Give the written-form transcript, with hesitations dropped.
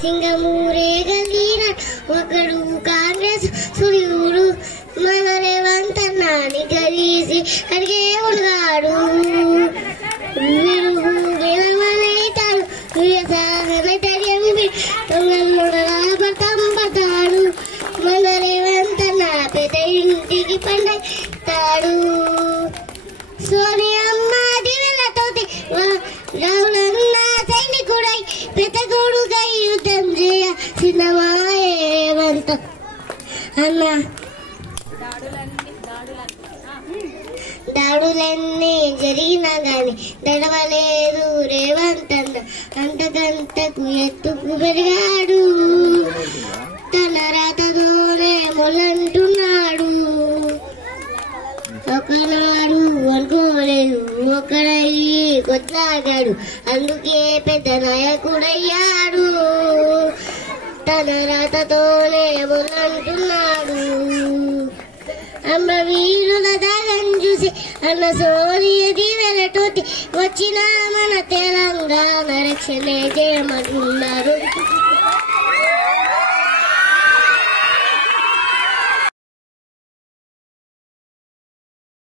సింగమూరే గల్లీనాడు ఒకడు కాంగ్రెస్ సూర్యుడు మన రేవంత్ అన్నాని గలీసి అడిగే ఉన్నాడు విరుగు విలవలైతాడు పడతాడు మన రేవంత్ అన్న పెద్ద ఇంటికి పండతాడు సోనియమ్మ దివెలతోటి రావులన్న సైనికుడై పెద్ద కొడుకై యుద్ధం చేయ సిద్ధమాయే రేవంత్ అన్న దాడులన్నీ జరిగినా గాని నడవలేదు రేవంత్ అన్న అంతకంతకు ఎత్తుకు పెరిగాడు తన రాతతోనే మొలంటున్నాడు ఒకనాడు అనుకోలేదు ఒకడయ్యి కొట్లాగాడు అందుకే పెద్ద నాయకుడయ్యాడు తన రాతతోనే మొలంటున్నాడు అమ్మ వీరుల దాగం చూసి అన్న సోనియ దివెలతోటి వచ్చిన మన తెలంగాణ రక్షణ చేయమన్నారు.